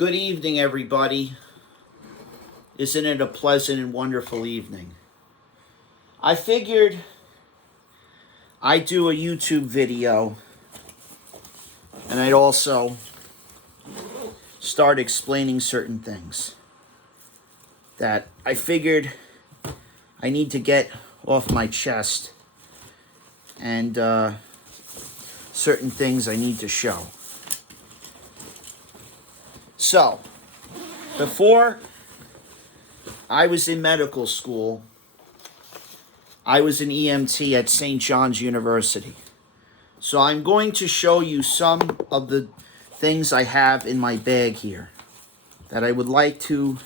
Good evening, everybody. Isn't it a pleasant and wonderful evening? I figured I'd do a YouTube video and I'd also start explaining certain things that I figured I need to get off my chest and certain things I need to show. So, before I was in medical school, I was an EMT at St. John's University. So I'm going to show you some of the things I have in my bag here that I would like to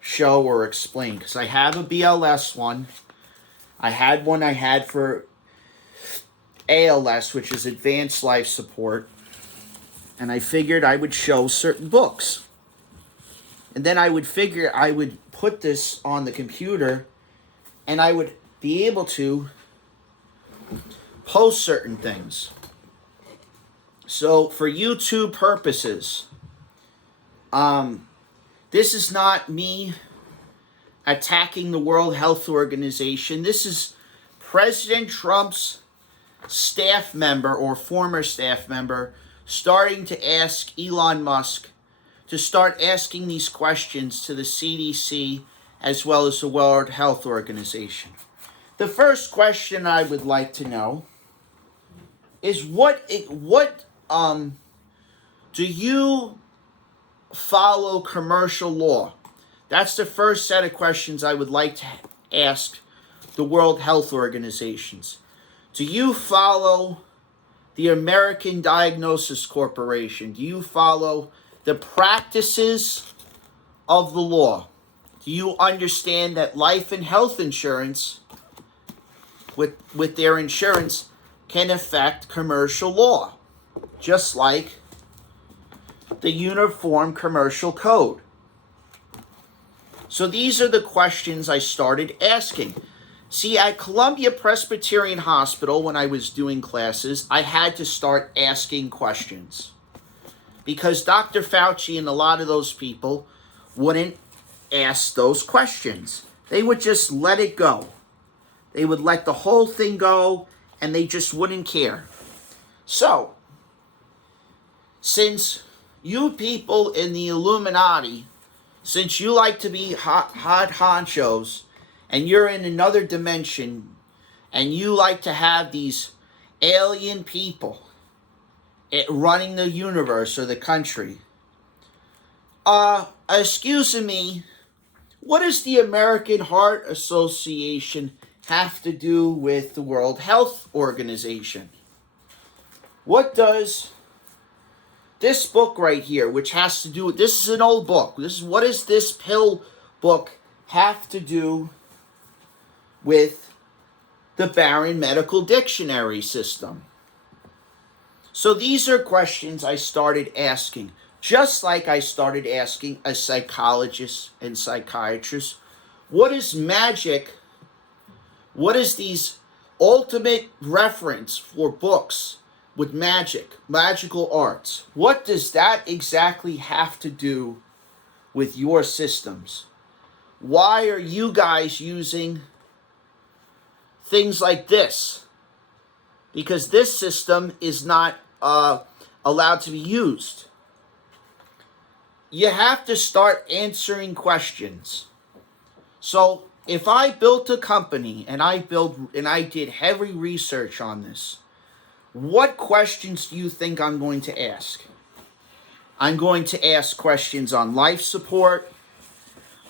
show or explain. Because I have a BLS one. I had one I had for ALS, which is Advanced Life Support. And I figured I would show certain books. And then I would figure I would put this on the computer and I would be able to post certain things. So for YouTube purposes, this is not me attacking the World Health Organization. This is President Trump's staff member or former staff member starting to ask Elon Musk to start asking these questions to the CDC as well as the World Health Organization. The first question I would like to know is what do you follow commercial law? That's the first set of questions I would like to ask the World Health Organizations. Do you follow the American Diagnosis Corporation? Do you follow the practices of the law? Do you understand that life and health insurance with their insurance can affect commercial law, just like the Uniform Commercial Code? So these are the questions I started asking. See, at Columbia Presbyterian Hospital, when I was doing classes, I had to start asking questions. Because Dr. Fauci and a lot of those people wouldn't ask those questions. They would just let it go. They would let the whole thing go, and they just wouldn't care. So, since you people in the Illuminati, since you like to be hot honchos, and you're in another dimension, and you like to have these alien people running the universe or the country, excuse me, what does the American Heart Association have to do with the World Health Organization? What does this book right here, which has to do with, this is an old book, what does this pill book have to do with the Barron Medical Dictionary system? So these are questions I started asking, just like I started asking a psychologist and psychiatrist, what is magic? What is these ultimate reference for books with magic, magical arts? What does that exactly have to do with your systems? Why are you guys using things like this? Because this system is not allowed to be used. You have to start answering questions. So if I built a company and I did heavy research on this, what questions do you think I'm going to ask? I'm going to ask questions on life support.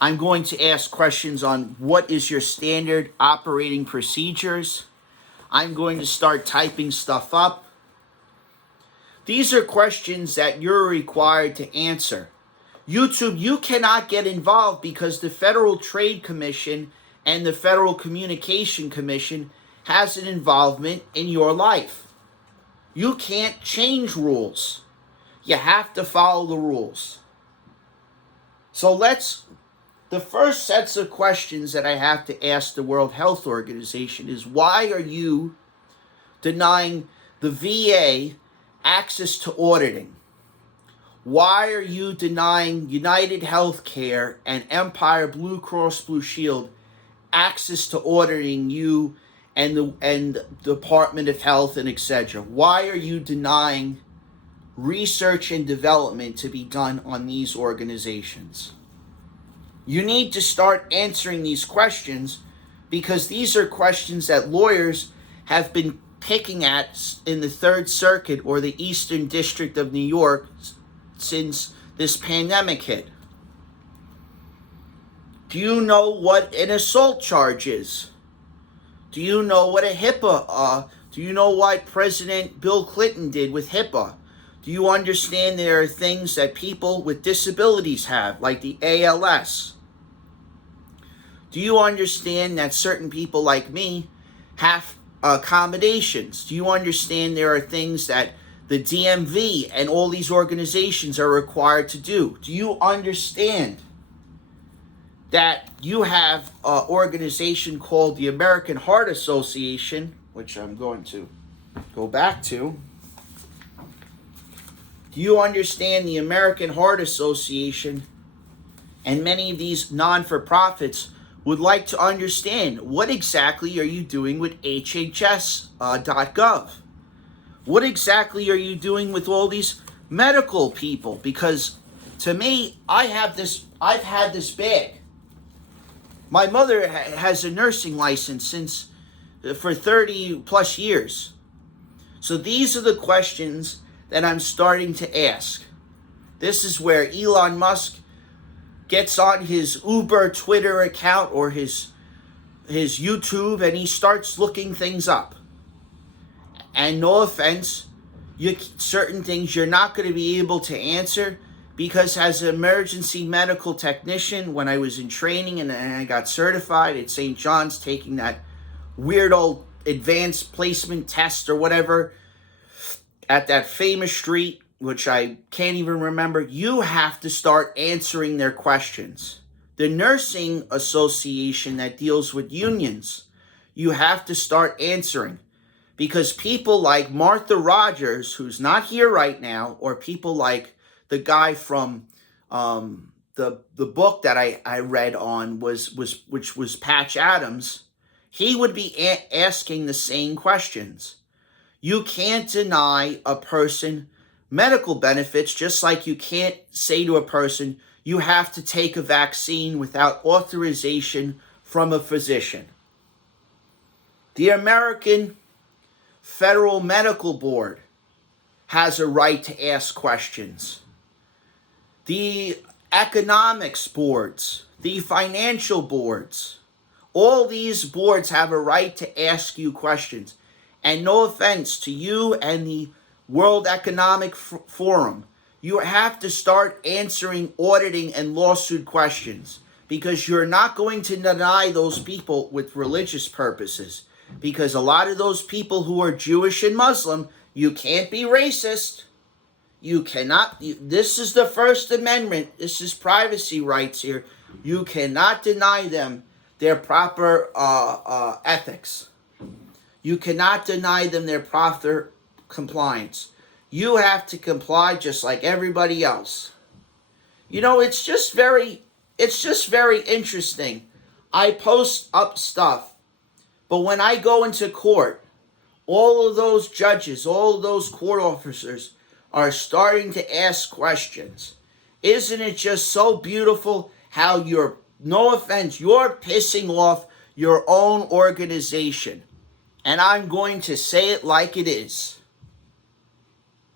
I'm going to ask questions on what is your standard operating procedures. I'm going to start typing stuff up. These are questions that you're required to answer. YouTube, you cannot get involved because the Federal Trade Commission and the Federal Communication Commission has an involvement in your life. You can't change rules. You have to follow the rules. So the first sets of questions that I have to ask the World Health Organization is, why are you denying the VA access to auditing? Why are you denying United Healthcare and Empire Blue Cross Blue Shield access to auditing you and the Department of Health and etc.? Why are you denying research and development to be done on these organizations? You need to start answering these questions, because these are questions that lawyers have been picking at in the Third Circuit or the Eastern District of New York since this pandemic hit. Do you know what an assault charge is? Do you know what a HIPAA, do you know what President Bill Clinton did with HIPAA? Do you understand there are things that people with disabilities have, like the ALS? Do you understand that certain people like me have accommodations? Do you understand there are things that the DMV and all these organizations are required to do? Do you understand that you have an organization called the American Heart Association, which I'm going to go back to? Do you understand the American Heart Association and many of these non-for-profits would like to understand what exactly are you doing with HHS.gov? What exactly are you doing with all these medical people? Because to me, I've had this bag. My mother has a nursing license for 30 plus years. So these are the questions that I'm starting to ask. This is where Elon Musk gets on his Uber Twitter account or his YouTube, and he starts looking things up. And no offense, certain things you're not going to be able to answer, because as an emergency medical technician, when I was in training and I got certified at St. John's, taking that weird old advanced placement test or whatever at that famous street, which I can't even remember, you have to start answering their questions. The Nursing Association that deals with unions, you have to start answering. Because people like Martha Rogers, who's not here right now, or people like the guy from the book that I read on, which was Patch Adams, he would be asking the same questions. You can't deny a person medical benefits, just like you can't say to a person, you have to take a vaccine without authorization from a physician. The American Federal Medical Board has a right to ask questions. The economics boards, the financial boards, all these boards have a right to ask you questions. And no offense to you and the World Economic Forum, you have to start answering auditing and lawsuit questions, because you're not going to deny those people with religious purposes. Because a lot of those people who are Jewish and Muslim, you can't be racist. You cannot. This is the First Amendment. This is privacy rights here. You cannot deny them their proper ethics. You cannot deny them their proper compliance. You have to comply just like everybody else. You know, it's just very interesting. I post up stuff, but when I go into court, all of those judges, all of those court officers are starting to ask questions. Isn't it just so beautiful how you're, no offense, you're pissing off your own organization? And I'm going to say it like it is.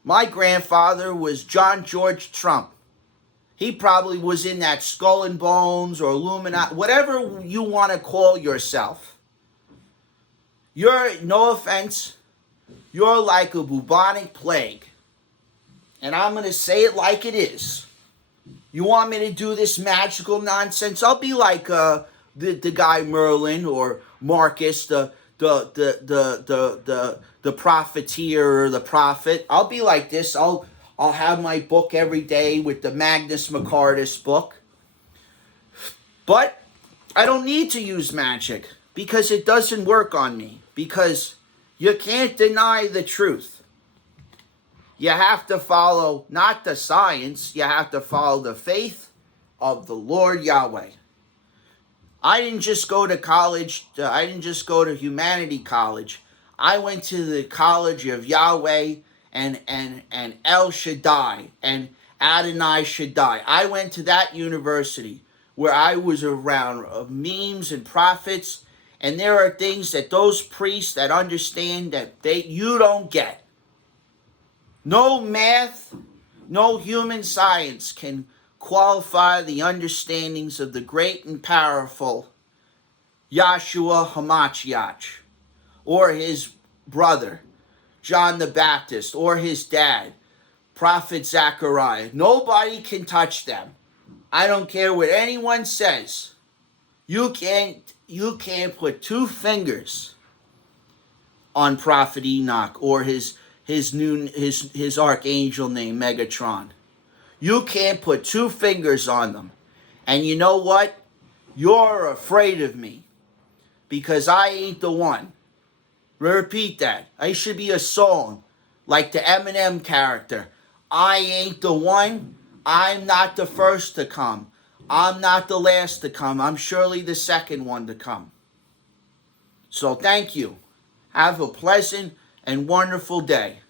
My grandfather was John George Trump. He probably was in that Skull and Bones or Illuminati, whatever you want to call yourself. You're, no offense, you're like a bubonic plague. And I'm going to say it like it is. You want me to do this magical nonsense? I'll be like the guy Merlin or Marcus, the profiteer or the prophet. I'll be like this. I'll have my book every day with the Magnus Macardus book. But I don't need to use magic, because it doesn't work on me. Because you can't deny the truth. You have to follow not the science, you have to follow the faith of the Lord Yahweh. I didn't just go to college, I didn't just go to humanity college. I went to the college of Yahweh and El Shaddai and Adonai Shaddai. I went to that university where I was around memes and prophets, and there are things that those priests that understand that you don't get. No math, no human science can qualify the understandings of the great and powerful Yahshua Hamashiach, or his brother, John the Baptist, or his dad, Prophet Zechariah. Nobody can touch them. I don't care what anyone says. You can't put 2 fingers on Prophet Enoch or his archangel named Megatron. You can't put 2 fingers on them. And you know what? You're afraid of me because I ain't the one. Repeat that. I should be a song like the Eminem character. I ain't the one. I'm not the first to come. I'm not the last to come. I'm surely the second one to come. So thank you. Have a pleasant and wonderful day.